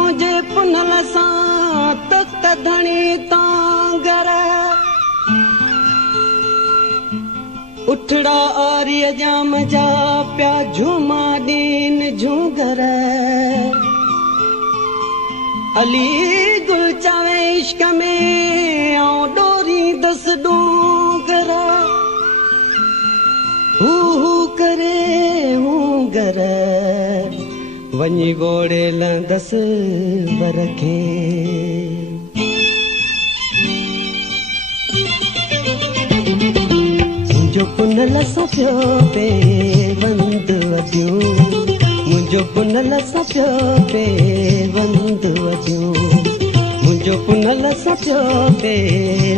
मुझे पुनल सां तख्त धणी तांगर उठड़ा आर्य जाम जा प्या झूमा दीन झूगर अली गुल चावे इश्क में आओ डोरी दस डूंगर हू करे हूँ गर वञी गोड़े लंदस बरखे मुंहिंजो पुनल सां पियो पे बंद वधियूं मुंहिंजो पुनल सां पियो पे बंद वधियूं मुंहिंजो पुनल सां पियो पे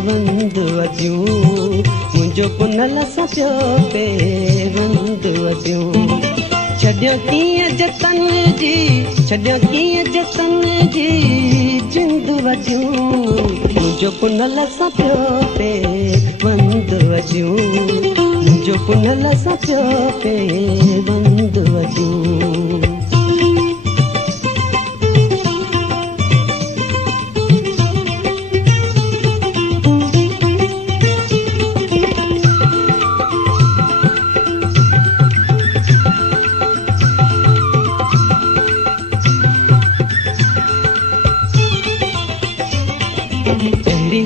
बंद वधियूं मुंहिंजो पुनल सां पियो पे बंद वधियूं छॾिया कीअं जतन जी छॾिया कीअं जतन जी जिंद वधियूं मुंहिंजो पुनल सां पियो पे बंद वधियूं मुंहिंजो पुनल सां पियो पे बंद वधियूं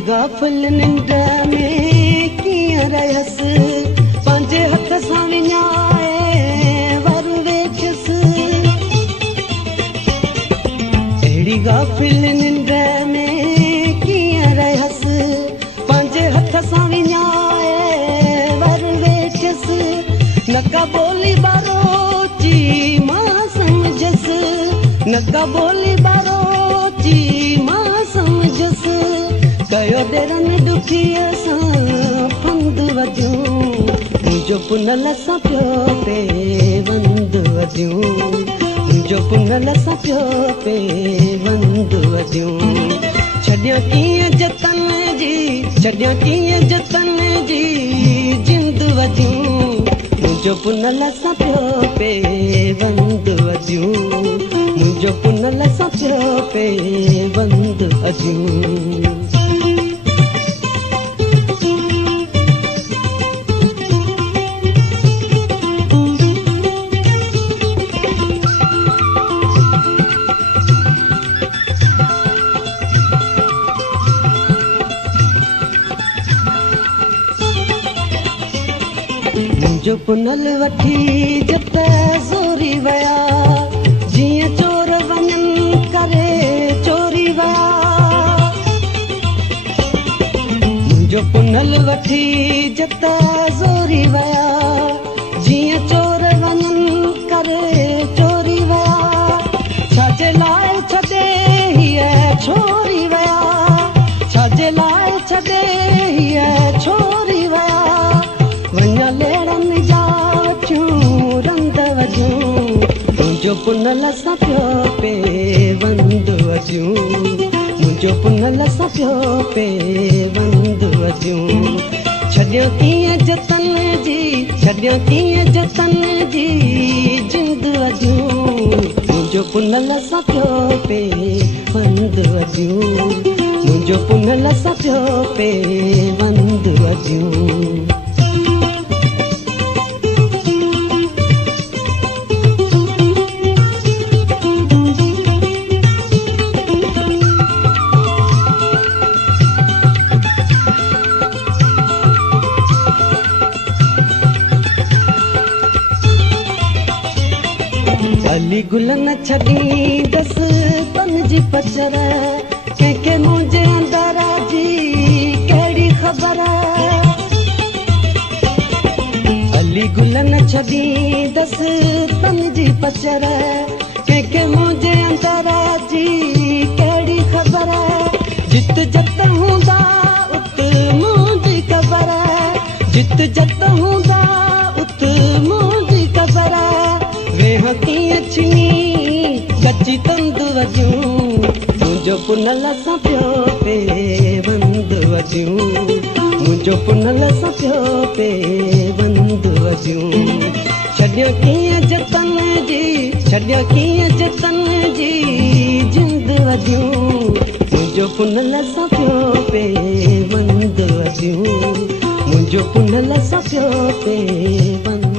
गाफिल निंड में कीअं रहस पंहिंजे हथ सां विञाए वर वेठस अहिड़ी गाफिल निंड में कीअं रहस पंहिंजे हथ सां विञाए वर वेठस नका बोली बारोची मां समझस नका बोली बारोची मां समझस कयो डेरन दुखीअ सां फंद वधियूं मुंहिंजो पुनल सां पियो पे बंद वधियूं मुंहिंजो पुनल सां पियो पे बंद वधियूं छॾिया कीअं जतन जी छॾिया कीअं जतन जी जिंद वधियूं मुंहिंजो पुनल सां पियो पे बंद वधियूं मुंहिंजो पुनल सां पियो पे बंद वधियूं मुंहिंजो पुनल वठी जत ज़ोरी विया जीअं चोर वञनि करे चोरी विया मुंहिंजो पुनल वठी जत ज़ोरी विया जीअं चोर वञनि करे चोरी विया छाजे लाइ छॾे हीअ छोरी विया छाजे लाइ छॾे हीअ छोरी विया वञा लेड़नि जा रंद वधियूं मुंहिंजो पुनल सां पियो पे बंद वधियूं मुंहिंजो पुनल सां पियो पे बंद वधियूं छॾिया कीअं जतन जी छॾिया कीअं जतन जी जिंद वधियूं मुंहिंजो पुनल सां पियो पे बंद वधियूं मुंहिंजो पुनल सां पियो पे बंद वधियूं अली गुल न छॾी दस तन जी पचर कंहिंखे मुंहिंजे अंदर जी कहिड़ी ख़बर अली गुल न छॾी दस तन जी पचर कंहिंखे मुंहिंजे अंदर जी कहिड़ी ख़बर जित जत हूंदा उत मुंहिंजी ख़बर जित जत हूंदा उत मुंहिंजी ख़बर वेह कीअं छिनी कची तंद वधियूं मुंहिंजो पुनल सां पियो पे बंद वधियूं मुंहिंजो पुनल सां पियो पे बंद वधियूं छॾिया कीअं जतन जी छॾिया कीअं जतन जी जिंद वधियूं मुंहिंजो पुनल सां पियो पे बंद वधियूं मुंहिंजो पुनल सां पियो पे बंद